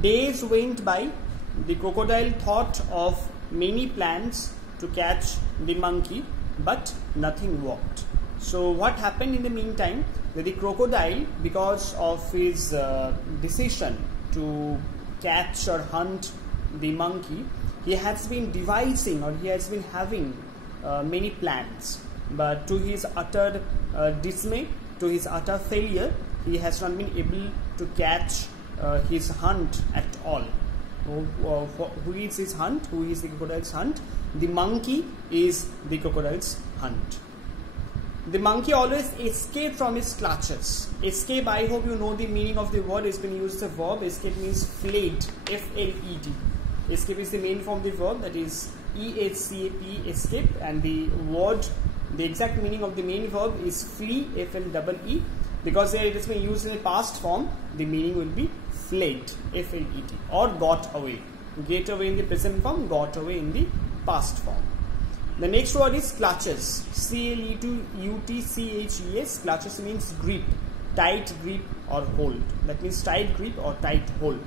days went by. The crocodile thought of many plans to catch the monkey, but nothing worked. So what happened in the meantime, that the crocodile, because of his decision to catch or hunt the monkey, he has been devising, or he has been having many plans, but to his utter dismay, to his utter failure, he has not been able to catch his hunt at all. Who is his hunt? Who is the crocodile's hunt? The monkey is the crocodile's hunt. The monkey always escaped from his clutches. Escape, I hope you know the meaning of the word. It's been used as a verb. Escape means fled, F-L-E-D. Escape is the main form of the verb, that is E-H-C-A-P, escape, and the word, the exact meaning of the main verb is flee, F-L-E-E. Because there it has been used in a past form, the meaning will be fled, F-L-E-D, or got away. Get away in the present form, got away in the past form. The next word is clutches, C-L-E-T-U-T-C-H-E-S. Clutches means grip, tight grip or hold. That means tight grip or tight hold.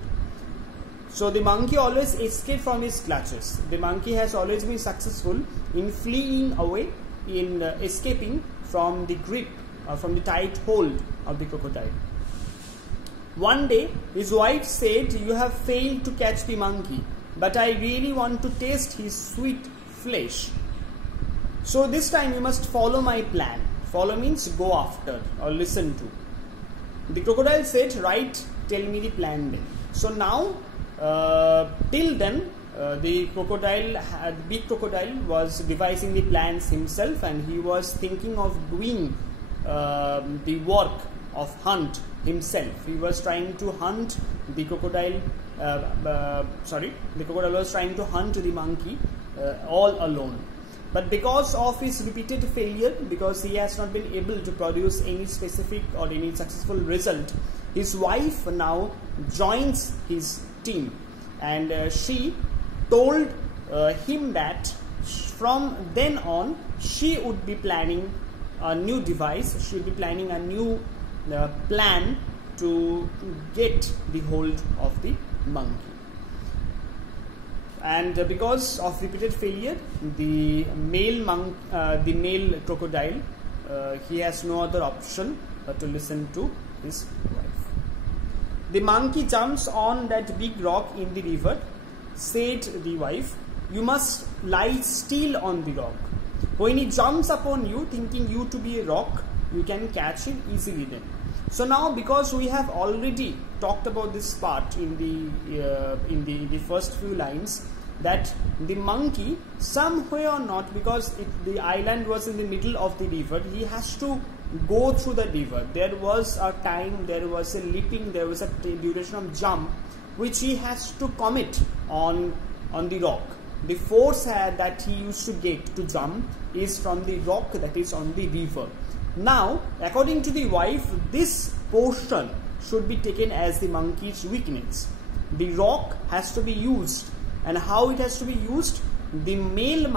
So the monkey always escaped from his clutches. The monkey has always been successful in fleeing away, in escaping from the grip, from the tight hold of the crocodile. One day, his wife said, "You have failed to catch the monkey, but I really want to taste his sweet flesh. So this time you must follow my plan." Follow means go after or listen to. The crocodile said, "Right, tell me the plan then." So now, till then, the big crocodile was devising the plans himself, and he was thinking of doing the work of hunt himself. He was trying to hunt the crocodile. The crocodile was trying to hunt the monkey all alone. But because of his repeated failure, because he has not been able to produce any specific or any successful result, his wife now joins his team, and she told him that from then on she would be planning a new device, she would be planning a new plan to get the hold of the monkey. And because of repeated failure, the male crocodile, he has no other option but to listen to his wife. The monkey jumps on that big rock in the river. Said the wife, "You must lie still on the rock. When he jumps upon you, thinking you to be a rock, you can catch him easily then." So now, because we have already talked about this part in the first few lines, that the monkey, some way or not, because the island was in the middle of the river, he has to go through the river. There was a time, there was a leaping, there was a duration of jump which he has to commit on the rock. The force that he used to get to jump is from the rock that is on the river. Now, according to the wife, this portion should be taken as the monkey's weakness. The rock has to be used, and how it has to be used? The male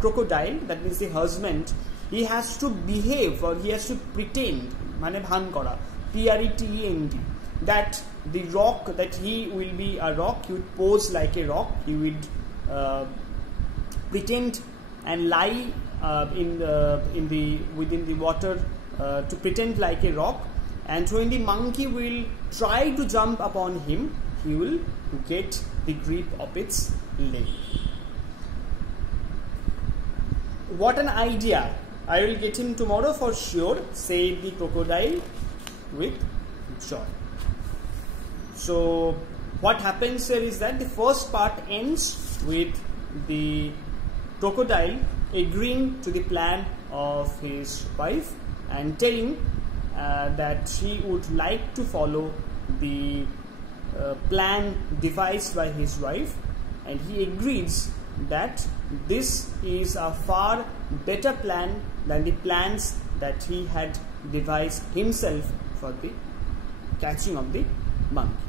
crocodile, that means the husband, he has to behave, or he has to pretend, mane bhan kora, P-R-E-T-E-N-D, that the rock, that he will be a rock. He would pose like a rock. He would pretend and lie within the water to pretend like a rock. And when the monkey will try to jump upon him, he will get the grip of its leg. What an idea! I will get him tomorrow for sure, said the crocodile with joy. So what happens here is that the first part ends with the crocodile agreeing to the plan of his wife and telling that she would like to follow the plan devised by his wife, and he agrees that this is a far better plan than the plans that he had devised himself for the catching of the monkey.